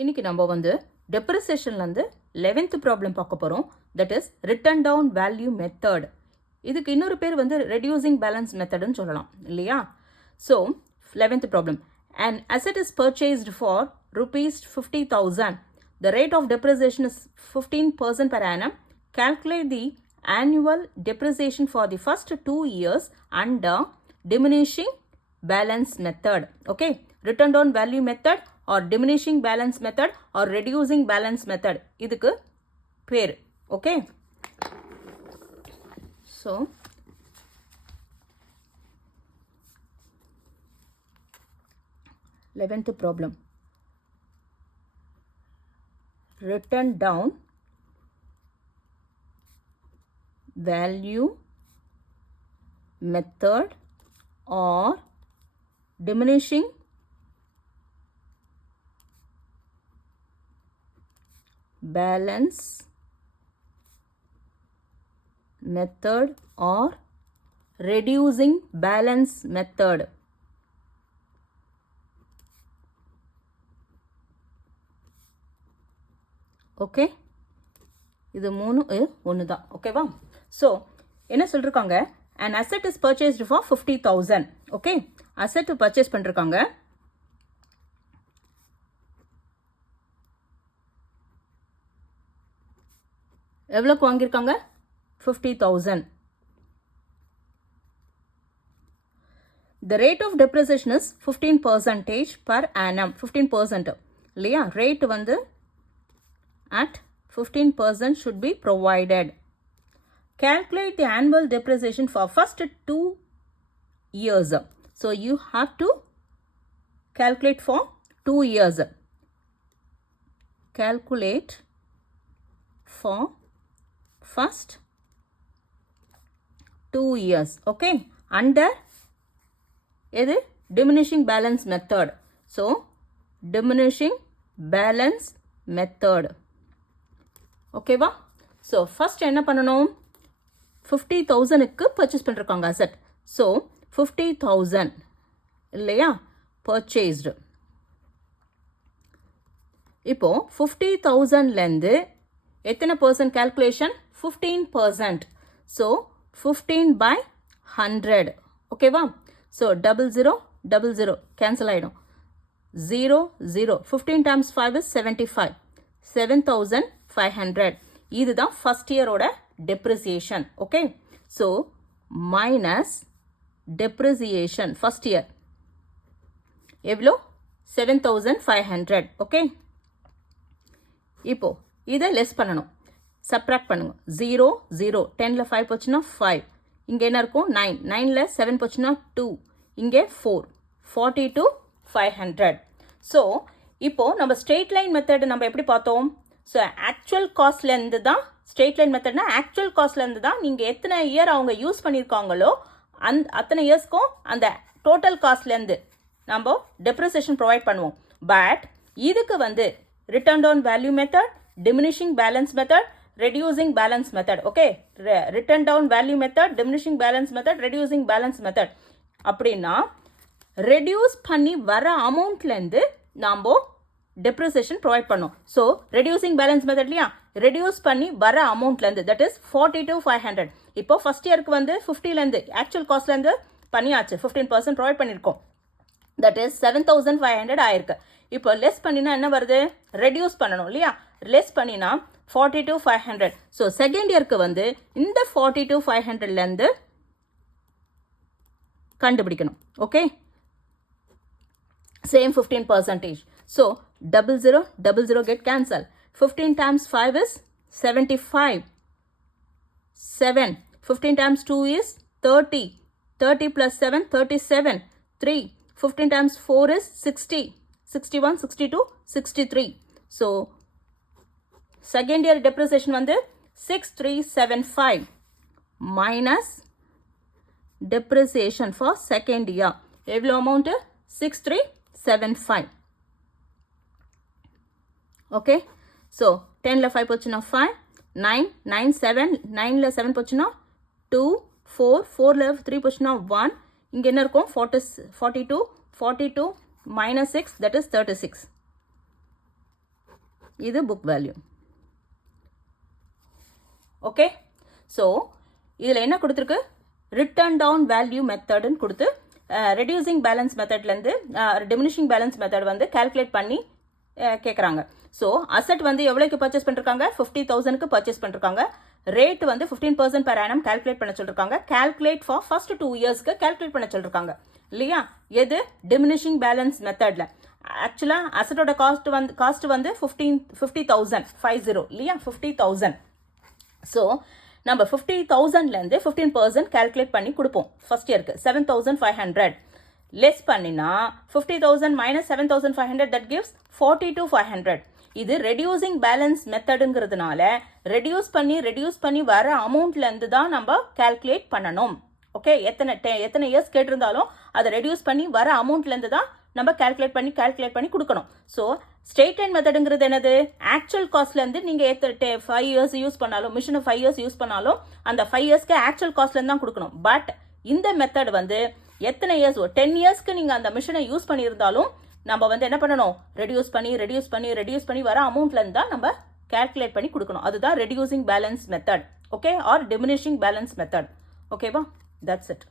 இன்னைக்கு நம்ம வந்து டெப்ரிசியேஷன்லேருந்து 11th ப்ராப்ளம் பார்க்க போகிறோம். That is written down value method. இதுக்கு இன்னொரு பேர் வந்து ரெடியூசிங் பேலன்ஸ் மெத்தடுன்னு சொல்லலாம் இல்லையா? So 11th problem. An asset is purchased for rupees 50,000. The rate of depreciation is 15% per annum. Calculate the annual depreciation for the first 2 years under diminishing balance method. Okay, return down value method or diminishing balance method or reducing balance method இதுக்கு பேர். Okay, so 11th problem, written down value method or diminishing balance method or reducing balance method. Okay, இது மூணு ஒன்று தான். ஓகேவா? So என்ன சொல்லிருக்காங்க? an asset is purchased for 50,000. Okay, asset purchase பண்ணிருக்காங்க. எவ்வளோக்கு வாங்கியிருக்காங்க? 50,000. The rate of depreciation is 15% per annum. 15% இல்லையா? ரேட் வந்து at 15% should be provided. Calculate the annual depreciation for first 2 years. So you have to calculate for 2 years. Calculate for first 2 years. Okay, under எது? diminishing balance method. So diminishing balance method. ஓகேவா? So first என்ன பண்ணணும்? 50,000க்கு purchase பண்ணிருக்காங்க asset. So 50,000 இல்லையா? Purchased. இப்போ 50,000லேருந்து எத்தனை percent calculation? 15%. So 15/100. ஓகேவா? So 0000 cancel ஆகிடும். 0 0. 15 times 5 is 75. 7,500. இதுதான் ஃபர்ஸ்ட் இயரோட depreciation. Okay, so minus depreciation first year எவ்வளோ? 7,500. ஓகே, இப்போ இதை லெஸ் பண்ணணும். சப்ராக்ட் பண்ணுங்க. 0 0. 10ல் 5 போச்சுன்னா 5. இங்கே என்ன இருக்கும்? 9. 9ல் 7 போச்சுன்னா 2. இங்கே 4. 42,500. ஸோ இப்போ நம்ம ஸ்ட்ரெயிட் லைன் மெத்தட் நம்ம எப்படி பார்த்தோம்? ஸோ ஆக்சுவல் காஸ்ட்லேருந்து தான் ஸ்ட்ரெயிட் லைன் மெத்தட்னா ஆக்சுவல் காஸ்ட்லேருந்து தான் நீங்கள் எத்தனை இயர் அவங்க யூஸ் பண்ணியிருக்காங்களோ அத்தனை இயர்ஸ்க்கும் அந்த டோட்டல் காஸ்ட்லேருந்து நம்ம டெப்ரிசியேஷன் ப்ரொவைட் பண்ணுவோம். பட் இதுக்கு வந்து return down value method, diminishing balance method, reducing balance method. Okay, return down value method, diminishing balance method, reducing balance method அப்படின்னா ரெடியூஸ் பண்ணி வர அமௌண்ட்லேருந்து நாம் டெப்ரிசியேஷன் ப்ரொவைட் பண்ணோம். ஸோ ரெடியூசிங் பேலன்ஸ் மெத்தட் இல்லையா? ரெடியூஸ் பண்ணி வர அமௌண்ட்லேருந்து தட் இஸ் 42,500. இப்போ ஃபர்ஸ்ட் இயருக்கு வந்து 50லேருந்து ஆக்சுவல் காஸ்ட்லேருந்து பண்ணியாச்சு. 15% ப்ரொவைட் பண்ணியிருக்கோம். தட் இஸ் 7,500 ஆயிருக்கு. இப்போ லெஸ் பண்ணினா என்ன வருது? ரெடியூஸ் பண்ணணும் இல்லையா? லெஸ் பண்ணினா 42,500. ஸோ செகண்ட் இயருக்கு வந்து இந்த 42,500லேருந்து கண்டுபிடிக்கணும். Okay, same 15%. So 0000 get cancelled. 15 times 5 is 75. 7. 15 times 2 is 30. 30 plus 7, 37. 3. 15 times 4 is 60. 61, 62, 63. So second year depreciation வந்து 6375 minus depreciation for second year. எவ்வளோ அமௌண்ட்? 6375. ஓகே, ஸோ 10ல் 5 போச்சுன்னா 5. 9 9 7. 9ல் 7 போச்சுன்னா 2 4. 4ல் 3 போச்சுன்னா 1. இங்கே என்ன இருக்கும்? 42 42 minus 6, that is 36. இது புக் வேல்யூ. ஓகே, ஸோ இதில் என்ன கொடுத்துருக்கு, ரிட்டர்ன் டவுன் வேல்யூ மெத்தடுன்னு கொடுத்து ரெடியூசிங் பேலன்ஸ் மெத்தட்லேருந்து டிமினிஷிங் பேலன்ஸ் மெத்தட் வந்து கால்குலேட் பண்ணி கேட்குறாங்க. ஸோ அசட் வந்து எவ்வளோக்கு பர்ச்சேஸ் பண்ணிருக்காங்க, 50,000க்கு பர்ச்சேஸ் பண்ணிருக்காங்க. ரேட் வந்து 15% per annum கால்குலேட் பண்ண சொல்லிருக்காங்க. கால்குலேட் ஃபார் ஃபர்ஸ்ட் 2 இயர்ஸ்க்கு கால்குலேட் பண்ண சொல்லிருக்காங்க இல்லையா. எது டிமினிஷிங் பேலன்ஸ் மெத்தடில் ஆக்சுவலாக அசட்டோட காஸ்ட் வந்து 50,000 இல்லையா, 50,000. ஸோ நம்ம 50,000லேருந்து 15% கால்குலேட் பண்ணி கொடுப்போம் ஃபர்ஸ்ட் இயருக்கு. 7,500 லெஸ் பண்ணினா 50,000 மைனஸ் 7,500 தட் கிவ்ஸ் 42,500. இது ரெடியூசிங் பேலன்ஸ் மெத்தடுங்கிறதுனால ரெடியூஸ் பண்ணி வர அமௌண்ட்லேருந்து தான் நம்ம கால்குலேட் பண்ணணும். ஓகே, எத்தனை இயர்ஸ் கேட்டிருந்தாலும் அதை ரெடியூஸ் பண்ணி வர அமௌண்ட்லேருந்து தான் நம்ம கால்குலேட் பண்ணி கொடுக்கணும். ஸோ ஸ்ட்ரெயிட் லைன் மெத்தடுங்கிறது என்னது, ஆக்சுவல் காஸ்ட்லேருந்து நீங்கள் 5 இயர்ஸ் யூஸ் பண்ணாலும், மிஷினை 5 இயர்ஸ் யூஸ் பண்ணாலும் அந்த 5 இயர்ஸ்க்கு ஆக்சுவல் காஸ்ட்லேருந்து தான் கொடுக்கணும். பட் இந்த மெத்தட் வந்து எத்தனை இயர்ஸ், 10 இயர்ஸ்க்கு நீங்கள் அந்த மிஷினை யூஸ் பண்ணியிருந்தாலும் நம்ம வந்து என்ன பண்ணணும், ரெடியூஸ் பண்ணி வர அமௌண்ட்லேருந்து தான் நம்ம கால்குலேட் பண்ணி கொடுக்கணும். அதுதான் reducing balance method. Okay, or diminishing balance method. ஓகேவா, தட்ஸ் இட்.